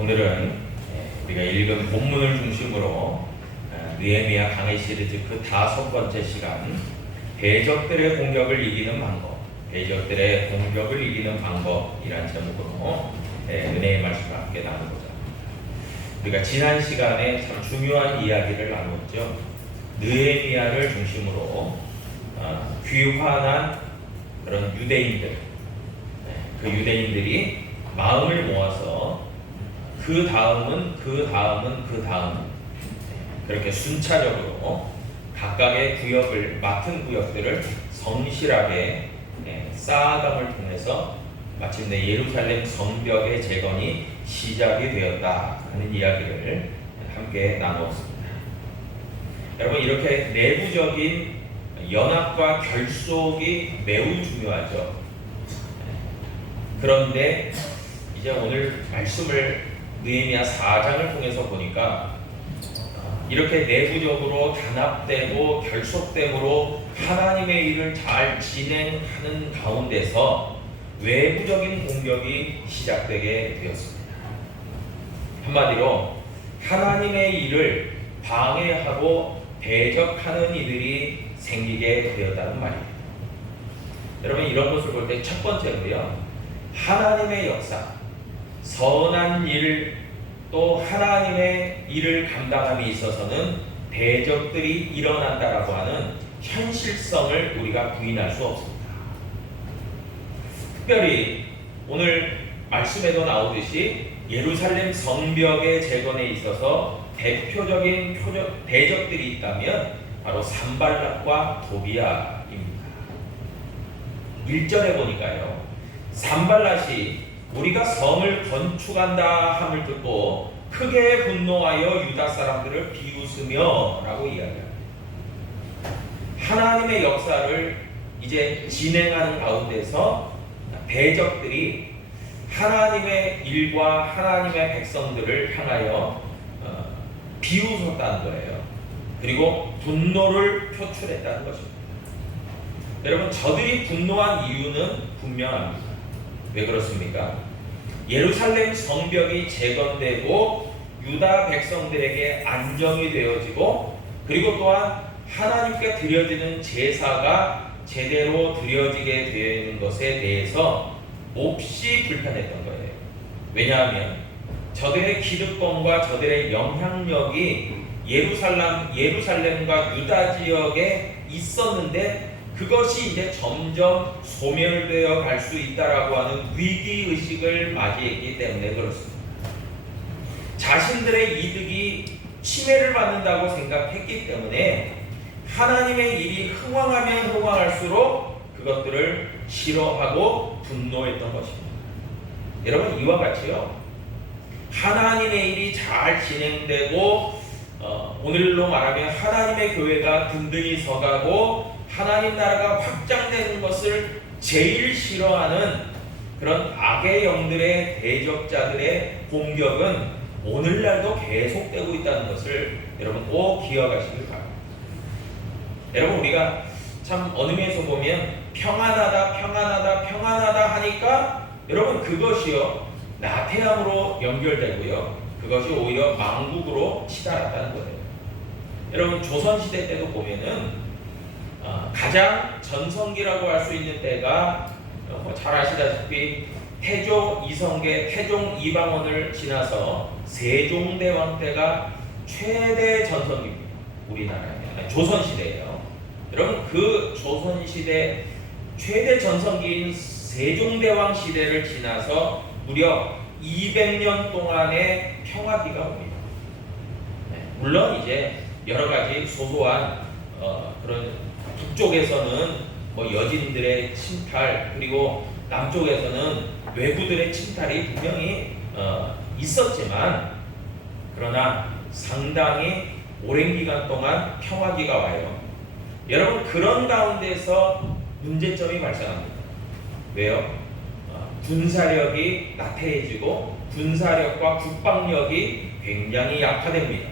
오늘은 우리가 읽은 본문을 중심으로 느헤미야 강해 시리즈 그 5번째 시간, 대적들의 공격을 이기는 방법, 대적들의 공격을 이기는 방법이란 제목으로 은혜의 말씀을 함께 나누고자 합니다. 우리가 지난 시간에 참 중요한 이야기를 나누었죠. 느헤미야를 중심으로 귀환한 그런 유대인들, 그 유대인들이 마음을 모아서 그 다음은 그렇게 순차적으로 각각의 구역을 맡은 구역들을 성실하게 쌓아감을 통해서 마침내 예루살렘 성벽의 재건이 시작이 되었다 하는 이야기를 함께 나누었습니다. 여러분, 이렇게 내부적인 연합과 결속이 매우 중요하죠. 그런데 이제 오늘 말씀을 느헤미야 4장을 통해서 보니까 이렇게 내부적으로 단합되고 결속됨으로 하나님의 일을 잘 진행하는 가운데서 외부적인 공격이 시작되게 되었습니다. 한마디로 하나님의 일을 방해하고 대적하는 이들이 생기게 되었다는 말입니다. 여러분, 이런 것을 볼 때 첫 번째로요, 하나님의 역사, 선한 일, 또 하나님의 일을 감당함에 있어서는 대적들이 일어난다라고 하는 현실성을 우리가 부인할 수 없습니다. 특별히 오늘 말씀에도 나오듯이 예루살렘 성벽의 재건에 있어서 대표적인 대적들이 있다면 바로 산발락과 도비아입니다. 1절에 보니까요, 산발락이 우리가 성을 건축한다 함을 듣고 크게 분노하여 유다 사람들을 비웃으며 라고 이야기합니다. 하나님의 역사를 이제 진행하는 가운데서 대적들이 하나님의 일과 하나님의 백성들을 향하여 비웃었다는 거예요. 그리고 분노를 표출했다는 것입니다. 여러분, 저들이 분노한 이유는 분명합니다. 왜 그렇습니까? 예루살렘 성벽이 재건되고 유다 백성들에게 안정이 되어지고, 그리고 또한 하나님께 드려지는 제사가 제대로 드려지게 되는 것에 대해서 몹시 불편했던 거예요. 왜냐하면 저들의 기득권과 저들의 영향력이 예루살렘과 유다 지역에 있었는데 그것이 이제 점점 소멸되어 갈 수 있다라고 하는 위기의식을 맞이했기 때문에 그렇습니다. 자신들의 이득이 침해를 받는다고 생각했기 때문에 하나님의 일이 흥왕하면 흥왕할수록 그것들을 싫어하고 분노했던 것입니다. 여러분, 이와 같이요, 하나님의 일이 잘 진행되고 오늘로 말하면 하나님의 교회가 든든히 서가고 하나님 나라가 확장되는 것을 제일 싫어하는 그런 악의 영들의 대적자들의 공격은 오늘날도 계속되고 있다는 것을 여러분 꼭 기억하시길 바랍니다. 여러분, 우리가 참 어느 면에서 보면 평안하다 하니까 여러분 그것이요 나태함으로 연결되고요, 그것이 오히려 망국으로 치달았다는 거예요. 여러분, 조선시대 때도 보면은 가장 전성기라고 할 수 있는 때가 잘 아시다시피 태조 이성계, 태종 이방원을 지나서 세종대왕 때가 최대 전성기입니다. 우리나라에 조선시대예요. 여러분, 그 조선시대 최대 전성기인 세종대왕 시대를 지나서 무려 200년 동안의 평화기가 옵니다. 물론 이제 여러 가지 소소한 그런 북쪽에서는 여진들의 침탈, 그리고 남쪽에서는 외구들의 침탈이 분명히 있었지만, 그러나 상당히 오랜 기간 동안 평화기가 와요. 여러분, 그런 가운데서 문제점이 발생합니다. 왜요? 군사력이 나태해지고 군사력과 국방력이 굉장히 약화됩니다.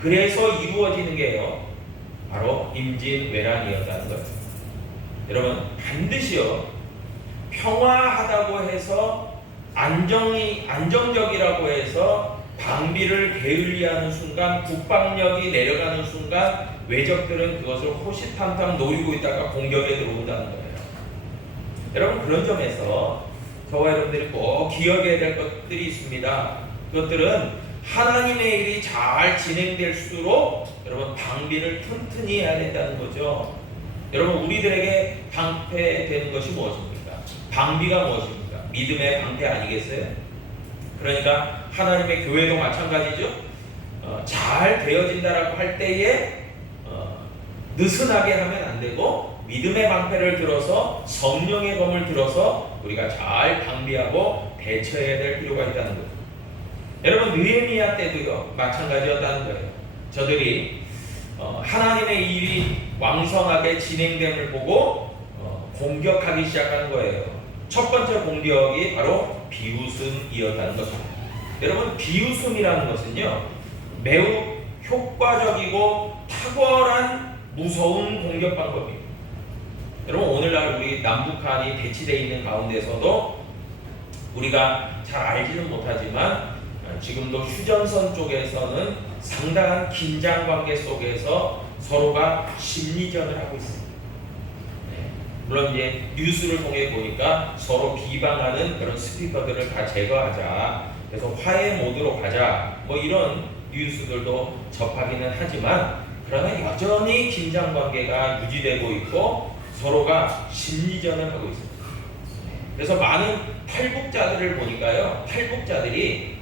그래서 이루어지는 게요, 바로 임진왜란이었다는 거예요. 여러분, 반드시요, 평화하다고 해서 안정적이라고 해서 방비를 게을리하는 순간, 국방력이 내려가는 순간 외적들은 그것을 호시탐탐 노리고 있다가 공격에 들어온다는 거예요. 여러분, 그런 점에서 저와 여러분들이 꼭 기억해야 될 것들이 있습니다. 그것들은 하나님의 일이 잘 진행될수록 여러분 방비를 튼튼히 해야 된다는 거죠. 여러분, 우리들에게 방패되는 것이 무엇입니까? 방비가 무엇입니까? 믿음의 방패 아니겠어요? 그러니까 하나님의 교회도 마찬가지죠. 잘 되어진다라고 할 때에 느슨하게 하면 안 되고 믿음의 방패를 들어서 성령의 검을 들어서 우리가 잘 방비하고 대처해야 될 필요가 있다는 거죠. 여러분, 느헤미야 때도요 마찬가지였다는 거예요. 저들이 하나님의 일이 왕성하게 진행됨을 보고 공격하기 시작한 거예요. 첫 번째 공격이 바로 비웃음이었다는 것입니다. 여러분, 비웃음이라는 것은요 매우 효과적이고 탁월한 무서운 공격 방법입니다. 여러분, 오늘날 우리 남북한이 배치되어 있는 가운데서도 우리가 잘 알지는 못하지만 지금도 휴전선 쪽에서는 상당한 긴장 관계 속에서 서로가 심리전을 하고 있습니다. 물론 이제 뉴스를 통해 보니까 서로 비방하는 그런 스피커들을 다 제거하자, 그래서 화해 모드로 가자, 뭐 이런 뉴스들도 접하기는 하지만 그러나 여전히 긴장 관계가 유지되고 있고 서로가 심리전을 하고 있습니다. 그래서 많은 탈북자들을 보니까요, 탈북자들이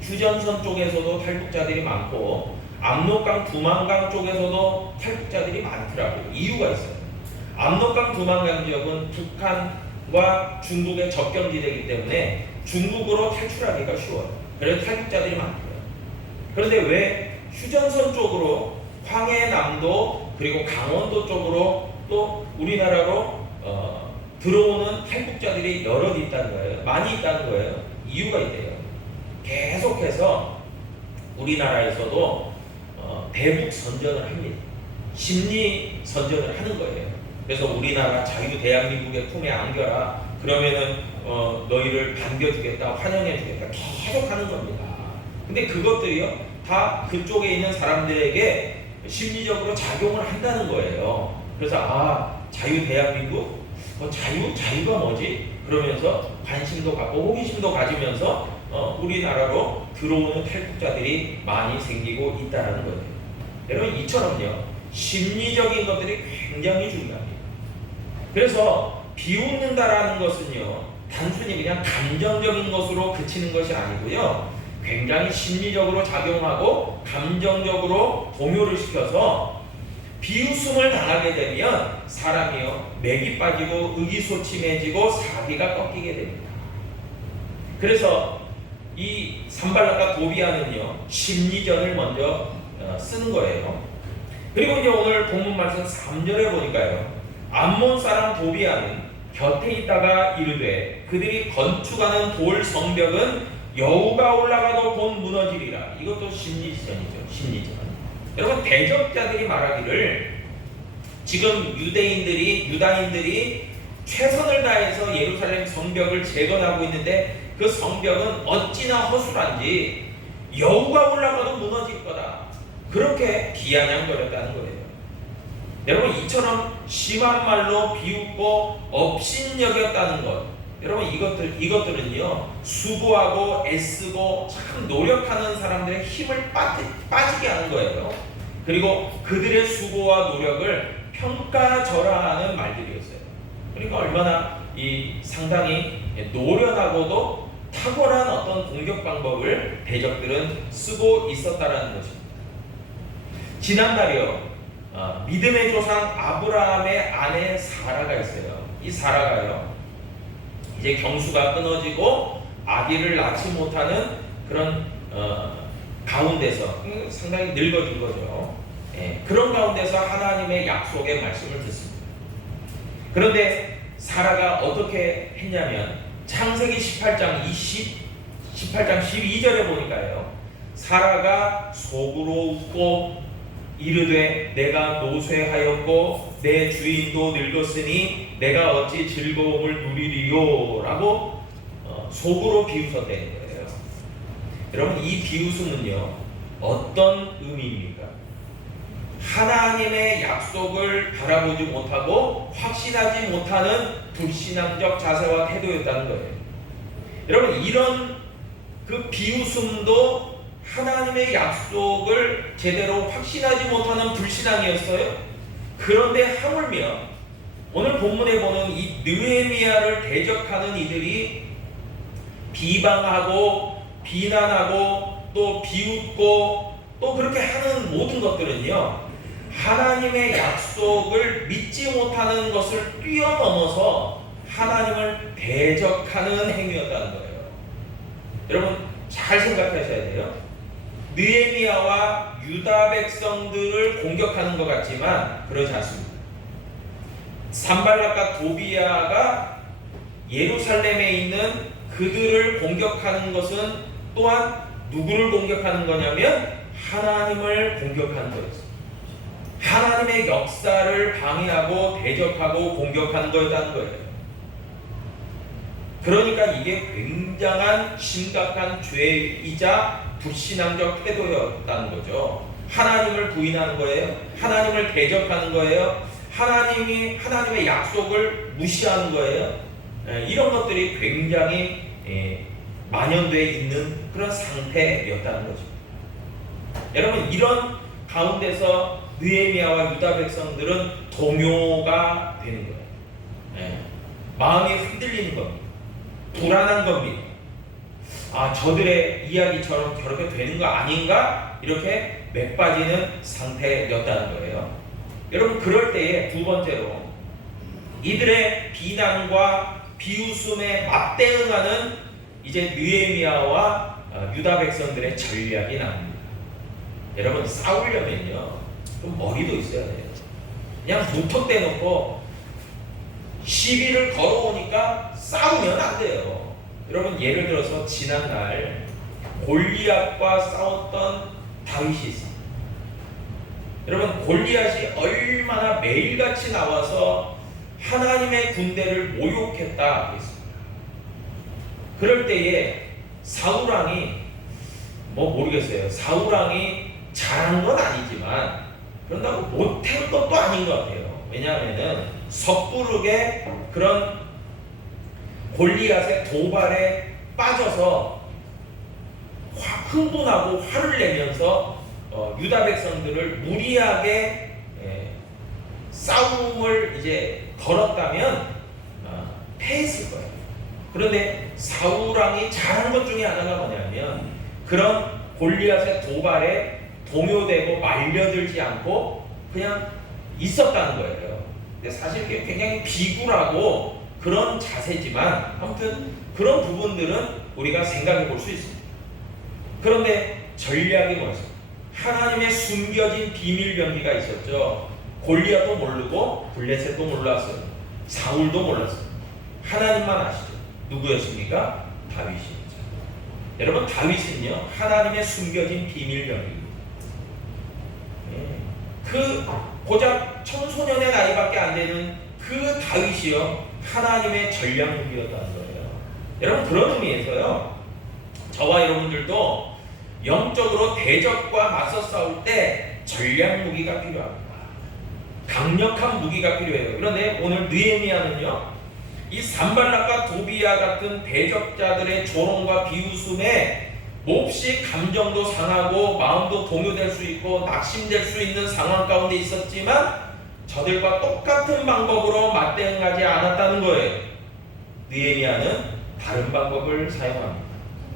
휴전선 쪽에서도 탈북자들이 많고 압록강 두만강 쪽에서도 탈북자들이 많더라고요. 이유가 있어요. 압록강 두만강 지역은 북한과 중국의 접경지대이기 때문에 중국으로 탈출하기가 쉬워요. 그래서 탈북자들이 많고요. 그런데 왜 휴전선 쪽으로 황해남도 그리고 강원도 쪽으로 또 우리나라로 들어오는 탈북자들이 여럿 있다는 거예요. 많이 있다는 거예요. 이유가 있대요. 계속해서 우리나라에서도 대북 선전을 합니다. 심리 선전을 하는 거예요. 그래서 우리나라 자유 대한민국의 품에 안겨라. 그러면은 너희를 반겨주겠다, 환영해주겠다. 계속 하는 겁니다. 근데 그것들이요 다 그쪽에 있는 사람들에게 심리적으로 작용을 한다는 거예요. 그래서 자유 대한민국? 자유가 뭐지? 그러면서 관심도 갖고 호기심도 가지면서 우리나라로 들어오는 탈북자들이 많이 생기고 있다는 거예요. 여러분, 이처럼요 심리적인 것들이 굉장히 중요합니다. 그래서 비웃는다라는 것은요 단순히 그냥 감정적인 것으로 그치는 것이 아니고요, 굉장히 심리적으로 작용하고 감정적으로 동요를 시켜서 비웃음을 당하게 되면 사람이요 맥이 빠지고 의기소침해지고 사기가 꺾이게 됩니다. 그래서 이 산발락과 도비아는요 심리전을 먼저 쓰는 거예요. 그리고 이제 오늘 본문 말씀 3절에 보니까요, 암몬 사람 도비아는 곁에 있다가 이르되 그들이 건축하는 돌 성벽은 여우가 올라가도 곧 무너지리라. 이것도 심리전이죠. 심리전. 여러분, 대적자들이 말하기를 지금 유다인들이 최선을 다해서 예루살렘 성벽을 재건하고 있는데 그 성벽은 어찌나 허술한지 여우가 올라가도 무너질 거다. 그렇게 비아냥거렸다는 거예요. 여러분, 이처럼 심한 말로 비웃고 업신여겼다는 것, 여러분 이것들은요 수고하고 애쓰고 참 노력하는 사람들의 힘을 빠지게 하는 거예요. 그리고 그들의 수고와 노력을 평가절하하는 말들이었어요. 그러니까 얼마나 상당히 노련하고도 탁월한 어떤 공격 방법을 대적들은 쓰고 있었다라는 것입니다. 지난달이요 믿음의 조상 아브라함의 아내 사라가 있어요. 이 사라가요 이제 경수가 끊어지고 아기를 낳지 못하는 그런 가운데서 상당히 늙어진 거죠. 그런 가운데서 하나님의 약속의 말씀을 듣습니다. 그런데 사라가 어떻게 했냐면 창세기 18장 12절에 보니까요, 사라가 속으로 웃고 이르되 내가 노쇠하였고 내 주인도 늙었으니 내가 어찌 즐거움을 누리리요 라고 속으로 비웃었다는 거예요. 여러분, 이 비웃음은요, 어떤 의미입니까? 하나님의 약속을 바라보지 못하고 확신하지 못하는 불신앙적 자세와 태도였다는 거예요. 여러분, 이런 그 비웃음도 하나님의 약속을 제대로 확신하지 못하는 불신앙이었어요. 그런데 하물며 오늘 본문에 보는 이 느헤미야를 대적하는 이들이 비방하고 비난하고 또 비웃고 또 그렇게 하는 모든 것들은요, 하나님의 약속을 믿지 못하는 것을 뛰어넘어서 하나님을 대적하는 행위였다는 거예요. 여러분, 잘 생각하셔야 돼요. 느헤미야와 유다 백성들을 공격하는 것 같지만 그러지 않습니다. 산발락과 도비야가 예루살렘에 있는 그들을 공격하는 것은 또한 누구를 공격하는 거냐면 하나님을 공격하는 거였어요. 하나님의 역사를 방해하고 대적하고 공격하는 거였다는 거예요. 그러니까 이게 굉장한 심각한 죄이자 불신앙적 태도였다는 거죠. 하나님을 부인하는 거예요. 하나님을 대적하는 거예요. 하나님의 약속을 무시하는 거예요. 이런 것들이 굉장히 만연되어 있는 그런 상태였다는 거죠. 여러분, 이런 가운데서 느헤미야와 유다 백성들은 동요가 되는 거예요. 마음이 흔들리는 겁니다. 불안한 겁니다. 아, 저들의 이야기처럼 저렇게 되는 거 아닌가? 이렇게 맥 빠지는 상태였다는 거예요. 여러분, 그럴 때에 두 번째로 이들의 비난과 비웃음에 맞대응하는 이제 느헤미야와 유다 백성들의 전략이 나옵니다. 여러분, 싸우려면요, 좀 머리도 있어야 돼요. 그냥 무턱 대놓고 시비를 걸어오니까 싸우면 안 돼요. 여러분, 예를 들어서 지난날 골리앗과 싸웠던 다윗이 있습니다. 여러분, 골리앗이 얼마나 매일같이 나와서 하나님의 군대를 모욕했다 했습니다. 그럴 때에 사울왕이 모르겠어요. 사울왕이 잘한 건 아니지만 그런다고 못한 것도 아닌 것 같아요. 왜냐하면은 섣부르게 그런 골리앗의 도발에 빠져서 흥분하고 화를 내면서 유다 백성들을 무리하게 싸움을 이제 걸었다면 패했을 거예요. 그런데 사울왕이 잘한 것 중에 하나가 뭐냐면 그런 골리앗의 도발에 동요되고 말려들지 않고 그냥 있었다는 거예요. 근데 사실 굉장히 비굴하고 그런 자세지만 아무튼 그런 부분들은 우리가 생각해 볼 수 있습니다. 그런데 전략이 뭐였어요? 하나님의 숨겨진 비밀 병기가 있었죠. 골리앗도 모르고 블레셋도 몰랐어요. 사울도 몰랐어요. 하나님만 아시죠. 누구였습니까? 다윗입니다. 여러분, 다윗은요, 하나님의 숨겨진 비밀 병기입니다. 그 고작 청소년의 나이밖에 안 되는 그 다윗이요, 하나님의 전략 무기였다는 거예요. 여러분, 그런 의미에서요, 저와 여러분들도 영적으로 대적과 맞서 싸울 때 전략 무기가 필요합니다. 강력한 무기가 필요해요. 그런데 오늘 느헤미야는요, 이 산발락과 도비야 같은 대적자들의 조롱과 비웃음에 몹시 감정도 상하고 마음도 동요될 수 있고 낙심될 수 있는 상황 가운데 있었지만 저들과 똑같은 방법으로 맞대응하지 않았다는 거예요. 느헤미야는 다른 방법을 사용합니다.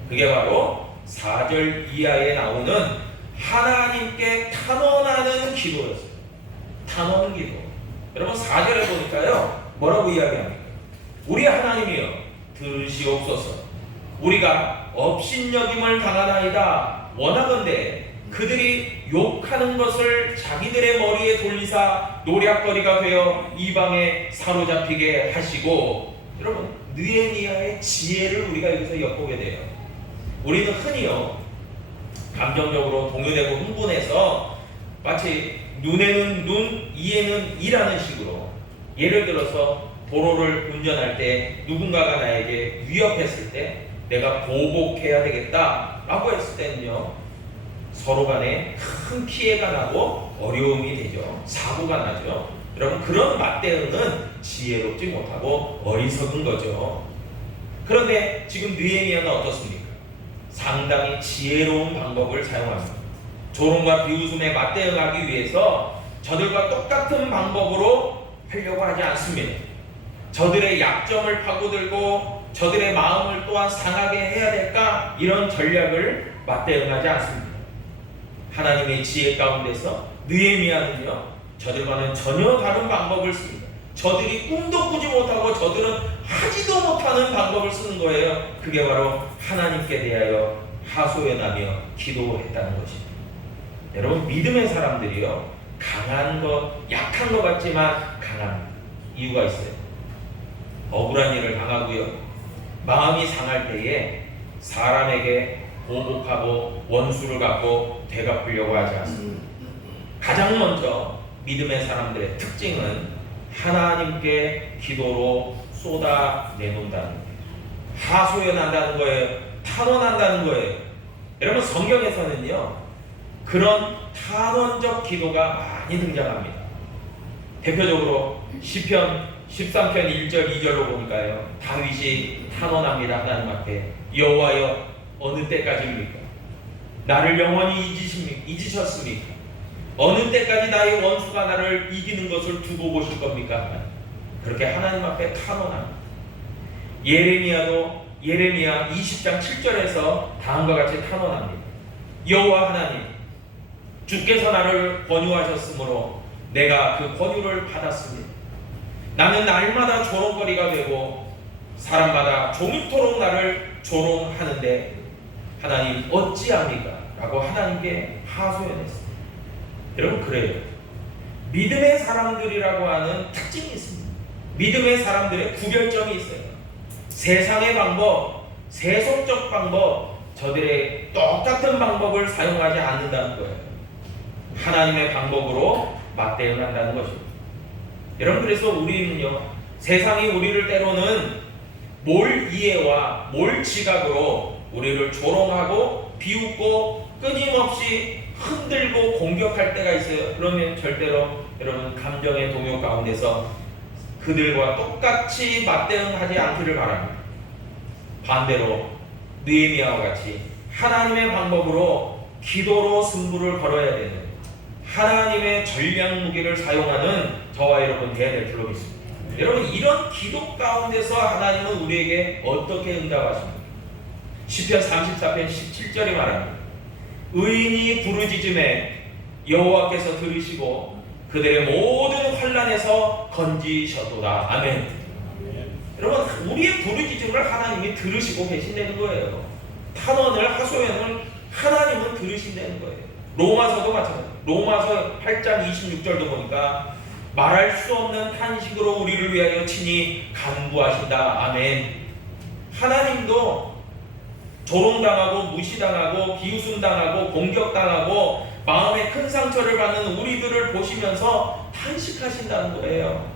그게 바로 4절 이하에 나오는 하나님께 탄원하는 기도였어요. 탄원 기도. 여러분, 4절에 보니까요, 뭐라고 이야기합니까? 우리 하나님이여, 들으시옵소서. 우리가 업신여김을 당하나이다. 원하건대 그들이 욕하는 것을 자기들의 머리에 돌리사 노략거리가 되어 이방에 사로잡히게 하시고. 여러분, 느헤미야의 지혜를 우리가 여기서 엿보게 돼요. 우리는 흔히요, 감정적으로 동요되고 흥분해서 마치 눈에는 눈, 이에는 이라는 식으로, 예를 들어서 도로를 운전할 때 누군가가 나에게 위협했을 때 내가 보복해야 되겠다라고 했을 때는요, 서로 간에 큰 피해가 나고 어려움이 되죠. 사고가 나죠. 여러분, 그런 맞대응은 지혜롭지 못하고 어리석은 거죠. 그런데 지금 느헤미야는 어떻습니까? 상당히 지혜로운 방법을 사용합니다. 조롱과 비웃음에 맞대응하기 위해서 저들과 똑같은 방법으로 하려고 하지 않습니다. 저들의 약점을 파고들고 저들의 마음을 또한 상하게 해야 될까? 이런 전략을 맞대응하지 않습니다. 하나님의 지혜 가운데서 느헤미야는요, 저들과는 전혀 다른 방법을 씁니다. 저들이 꿈도 꾸지 못하고 저들은 하지도 못하는 방법을 쓰는 거예요. 그게 바로 하나님께 대하여 하소연하며 기도했다는 것입니다. 여러분, 믿음의 사람들이요, 강한 것, 약한 것 같지만 강한 이유가 있어요. 억울한 일을 당하고요, 마음이 상할 때에 사람에게 보복하고 원수를 갖고 되갚으려고 하지 않습니다. 가장 먼저 믿음의 사람들의 특징은 하나님께 기도로 쏟아내놓는다는 거예요. 하소연한다는 거예요. 탄원한다는 거예요. 여러분, 성경에서는요, 그런 탄원적 기도가 많이 등장합니다. 대표적으로 시편 13편 1절 2절로 보니까요, 다윗이 탄원합니다. 하나님 앞에, 여호와여, 어느 때까지입니까? 나를 영원히 잊으셨습니까? 어느 때까지 나의 원수가 나를 이기는 것을 두고 보실 겁니까? 그렇게 하나님 앞에 탄원합니다. 예레미야 20장 7절에서 다음과 같이 탄원합니다. 여호와 하나님, 주께서 나를 권유하셨으므로 내가 그 권유를 받았습니다. 나는 날마다 조롱거리가 되고 사람마다 종일토록 나를 조롱하는데 하나님 어찌합니까? 라고 하나님께 하소연했습니다. 여러분, 그래요. 믿음의 사람들이라고 하는 특징이 있습니다. 믿음의 사람들의 구별점이 있어요. 세상의 방법, 세속적 방법, 저들의 똑같은 방법을 사용하지 않는다는 거예요. 하나님의 방법으로 맞대응한다는 것입니다. 여러분, 그래서 우리는요, 세상이 우리를 때로는 몰 이해와 몰 지각으로 우리를 조롱하고 비웃고 끊임없이 흔들고 공격할 때가 있어요. 그러면 절대로 여러분, 감정의 동요 가운데서 그들과 똑같이 맞대응하지 않기를 바랍니다. 반대로 느헤미야와 같이 하나님의 방법으로 기도로 승부를 걸어야 되는, 하나님의 전략 무기를 사용하는 저와 여러분 되어야 될 줄로 믿습니다. 여러분, 이런 기도 가운데서 하나님은 우리에게 어떻게 응답하십니까? 시편 34편 17절이 말합니다. 의인이 부르짖음에 여호와께서 들으시고 그들의 모든 환난에서 건지셨도다. 아멘. 여러분, 우리의 부르짖음을 하나님이 들으시고 계신다는 거예요. 탄원을, 하소연을 하나님은 들으신다는 거예요. 로마서도 마찬가지예요. 로마서 8장 26절도 보니까 말할 수 없는 탄식으로 우리를 위하여 친히 간구하신다. 아멘. 하나님도 조롱당하고 무시당하고 비웃음당하고 공격당하고 마음에 큰 상처를 받는 우리들을 보시면서 탄식하신다는 거예요.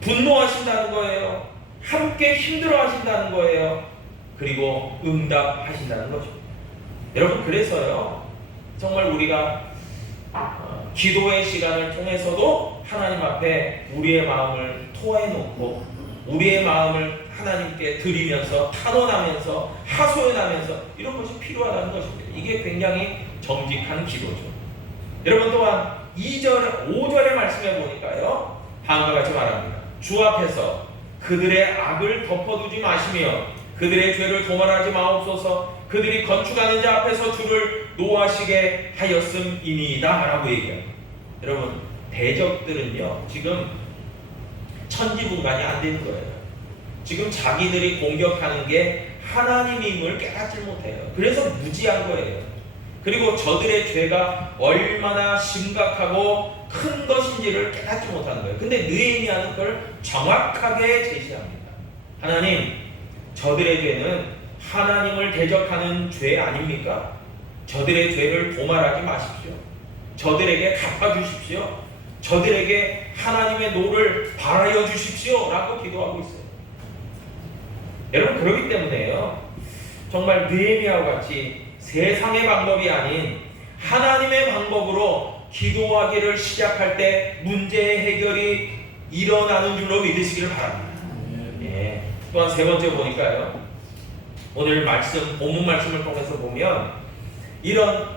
분노하신다는 거예요. 함께 힘들어하신다는 거예요. 그리고 응답하신다는 거죠. 여러분, 그래서요, 정말 우리가 기도의 시간을 통해서도 하나님 앞에 우리의 마음을 토해놓고 우리의 마음을 하나님께 드리면서 탄원하면서 하소연하면서 이런 것이 필요하다는 것입니다. 이게 굉장히 정직한 기도죠. 여러분, 또한 2절, 5절의 말씀에 보니까요, 다음과 같이 말합니다. 주 앞에서 그들의 악을 덮어두지 마시며 그들의 죄를 도말하지 마옵소서. 그들이 건축하는 자 앞에서 주를 노하시게 하였음이니이다 라고 얘기합니다. 여러분, 대적들은요, 지금 천지분간이 안 되는 거예요. 지금 자기들이 공격하는 게 하나님임을 깨닫지 못해요. 그래서 무지한 거예요. 그리고 저들의 죄가 얼마나 심각하고 큰 것인지를 깨닫지 못하는 거예요. 근데 느헤미야는 그걸 정확하게 제시합니다. 하나님, 저들의 죄는 하나님을 대적하는 죄 아닙니까? 저들의 죄를 도말하지 마십시오. 저들에게 갚아주십시오. 저들에게 하나님의 노를 바라여 주십시오 라고 기도하고 있어요. 여러분, 그렇기 때문에요, 정말 느헤미야와 같이 세상의 방법이 아닌 하나님의 방법으로 기도하기를 시작할 때 문제의 해결이 일어나는 줄로 믿으시기를 바랍니다. 예. 또한 세 번째 보니까요, 오늘 말씀, 본문 말씀을 통해서 보면 이런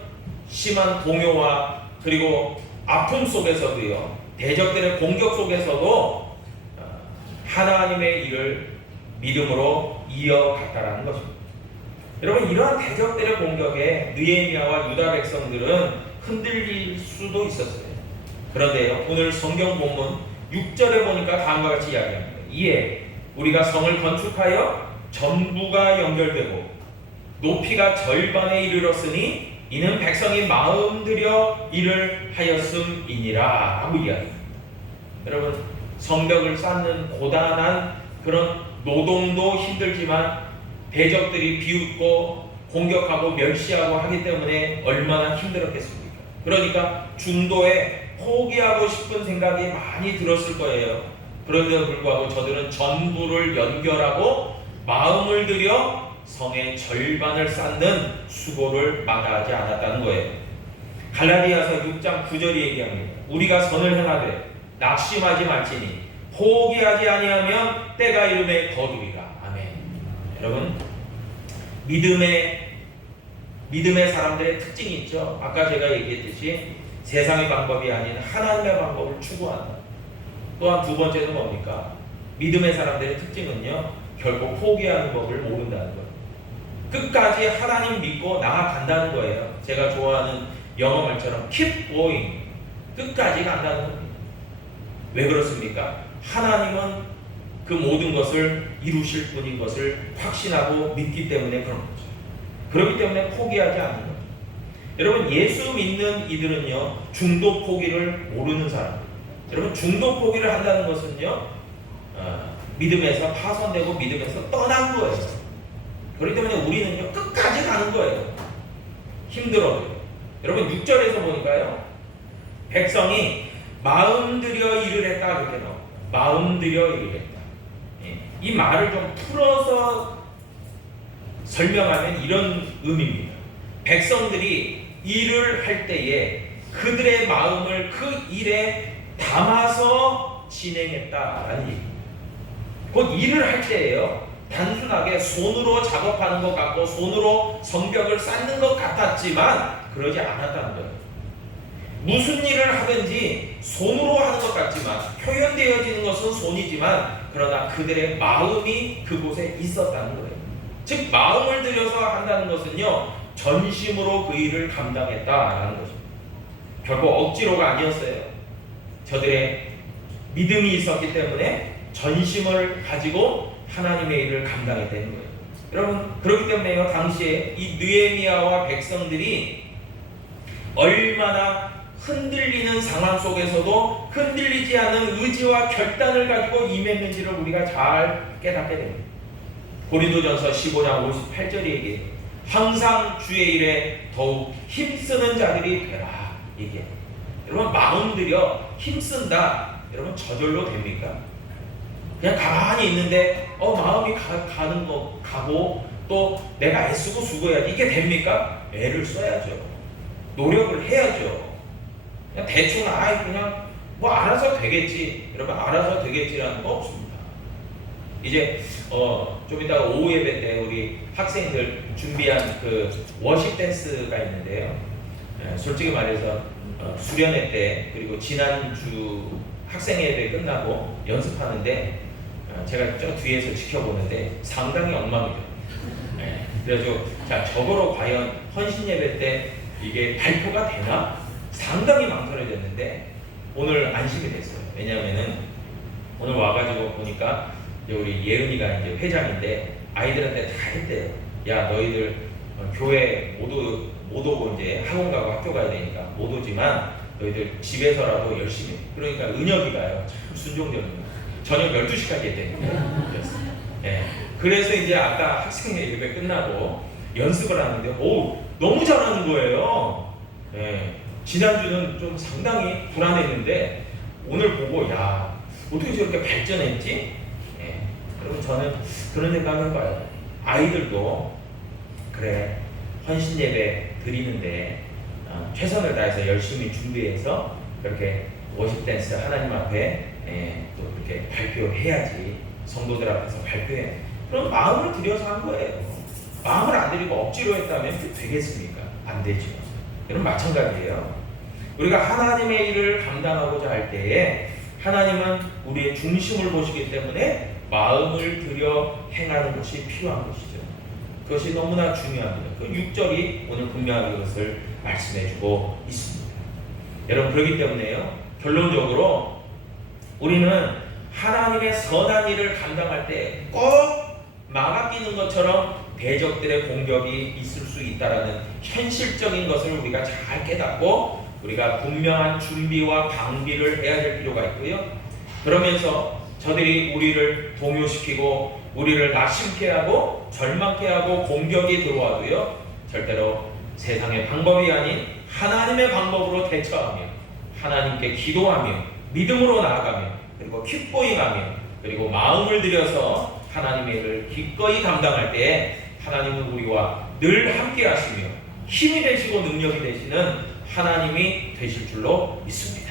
심한 동요와 그리고 아픔 속에서도요, 대적들의 공격 속에서도 하나님의 일을 믿음으로 이어갔다라는 것입니다. 여러분, 이러한 대적들의 공격에 느헤미야와 유다 백성들은 흔들릴 수도 있었어요. 그런데요, 오늘 성경 본문 6절에 보니까 다음과 같이 이야기합니다. 이에 우리가 성을 건축하여 전부가 연결되고 높이가 절반에 이르렀으니 이는 백성이 마음 들여 일을 하였음이니라 하고 이야기합니다. 여러분, 성벽을 쌓는 고단한 그런 노동도 힘들지만 대적들이 비웃고 공격하고 멸시하고 하기 때문에 얼마나 힘들었겠습니까? 그러니까 중도에 포기하고 싶은 생각이 많이 들었을 거예요. 그런데도 불구하고 저들은 전부를 연결하고 마음을 들여 성의 절반을 쌓는 수고를 마다하지 않았다는 거예요. 갈라디아서 6장 9절이 얘기합니다. 우리가 선을 행하되 낙심하지 말지니 포기하지 아니하면 때가 이름에 거두리라. 아멘. 여러분, 믿음의 사람들의 특징이 있죠. 아까 제가 얘기했듯이 세상의 방법이 아닌 하나님의 방법을 추구한다. 또한 두 번째는 뭡니까? 믿음의 사람들의 특징은요, 결국 포기하는 법을 모른다는 거예요. 끝까지 하나님 믿고 나아간다는 거예요. 제가 좋아하는 영어 말처럼 keep going, 끝까지 간다는 겁니다. 왜 그렇습니까? 하나님은 그 모든 것을 이루실 분인 것을 확신하고 믿기 때문에 그런 거죠. 그렇기 때문에 포기하지 않는 거죠. 여러분, 예수 믿는 이들은요, 중도 포기를 모르는 사람들. 여러분, 중도 포기를 한다는 것은요, 믿음에서 파손되고 믿음에서 떠난 거예요. 그렇기 때문에 우리는요, 끝까지 가는 거예요. 힘들어도요. 여러분, 6절에서 보니까요, 백성이 마음 들여 일을 했다 그렇게 나옵니다. 마음 들여 일을 했다. 이 말을 좀 풀어서 설명하면 이런 의미입니다. 백성들이 일을 할 때에 그들의 마음을 그 일에 담아서 진행했다라는 얘기입니다. 곧 일을 할 때에요, 단순하게 손으로 작업하는 것 같고 손으로 성벽을 쌓는 것 같았지만 그러지 않았다는 거예요. 무슨 일을 하든지 손으로 하는 것 같지만 표현되어지는 것은 손이지만 그러나 그들의 마음이 그곳에 있었다는 거예요. 즉, 마음을 들여서 한다는 것은요, 전심으로 그 일을 감당했다라는 것입니다. 결국 억지로가 아니었어요. 저들의 믿음이 있었기 때문에 전심을 가지고 하나님의 일을 감당했다는 거예요. 여러분, 그렇기 때문에요, 당시에 이 느헤미야와 백성들이 얼마나 흔들리는 상황 속에서도 흔들리지 않는 의지와 결단을 가지고 임했는지를 우리가 잘 깨닫게 됩니다. 고린도전서 15장 58절이 얘기해요. 항상 주의 일에 더욱 힘쓰는 자들이 되라 얘기해요. 여러분, 마음 들여 힘쓴다, 여러분 저절로 됩니까? 그냥 가만히 있는데 마음이 가는 거 가고 또 내가 애쓰고 수고해야지, 이게 됩니까? 애를 써야죠. 노력을 해야죠. 그냥 대충 그냥 뭐 알아서 되겠지, 여러분, 알아서 되겠지라는 거 없습니다. 이제 좀 이따 오후 예배 때 우리 학생들 준비한 그 워십 댄스가 있는데요. 솔직히 말해서 수련회 때 그리고 지난주 학생 예배 끝나고 연습하는데 제가 저 뒤에서 지켜보는데 상당히 엉망이죠. 그래서 자, 저거로 과연 헌신 예배 때 이게 발표가 되나? 상당히 망설여졌는데 오늘 안심이 됐어요. 왜냐하면은 오늘 와가지고 보니까 우리 예은이가 이제 회장인데 아이들한테 다 했대요. 야, 너희들 교회 못 오고 이제 학원 가고 학교 가야 되니까 못 오지만 너희들 집에서라도 열심히. 그러니까 은혁이가요, 참 순종적입니다. 저녁 12시까지 했대요. 네. 그래서 이제 아까 학생회 예배 끝나고 연습을 하는데 너무 잘하는 거예요. 네. 지난주는 좀 상당히 불안했는데 오늘 보고 야, 어떻게 저렇게 발전했지? 네. 여러분, 저는 그런 생각을 해봐요. 아이들도 그래 헌신 예배 드리는데 최선을 다해서 열심히 준비해서 그렇게 워십 댄스 하나님 앞에 또 이렇게 발표해야지, 성도들 앞에서 발표해. 그럼 마음을 들여서 한 거예요. 마음을 안 들이고 억지로 했다면 되겠습니까? 안 되죠. 이런 마찬가지예요. 우리가 하나님의 일을 감당하고자 할 때에 하나님은 우리의 중심을 보시기 때문에 마음을 들여 행하는 것이 필요한 것이죠. 그것이 너무나 중요합니다. 그 6절이 오늘 분명하게 그것을 말씀해주고 있습니다. 여러분, 그렇기 때문에요, 결론적으로 우리는 하나님의 선한 일을 감당할 때 꼭 막아끼는 것처럼 대적들의 공격이 있을 수 있다라는 현실적인 것을 우리가 잘 깨닫고 우리가 분명한 준비와 방비를 해야 될 필요가 있고요. 그러면서 저들이 우리를 동요시키고 우리를 낙심케 하고 절망케 하고 공격이 들어와도요, 절대로 세상의 방법이 아닌 하나님의 방법으로 대처하며 하나님께 기도하며 믿음으로 나아가며 그리고 기꺼이 가며 그리고 마음을 들여서 하나님의 일을 기꺼이 감당할 때에 하나님은 우리와 늘 함께 하시며 힘이 되시고 능력이 되시는 하나님이 되실 줄로 믿습니다.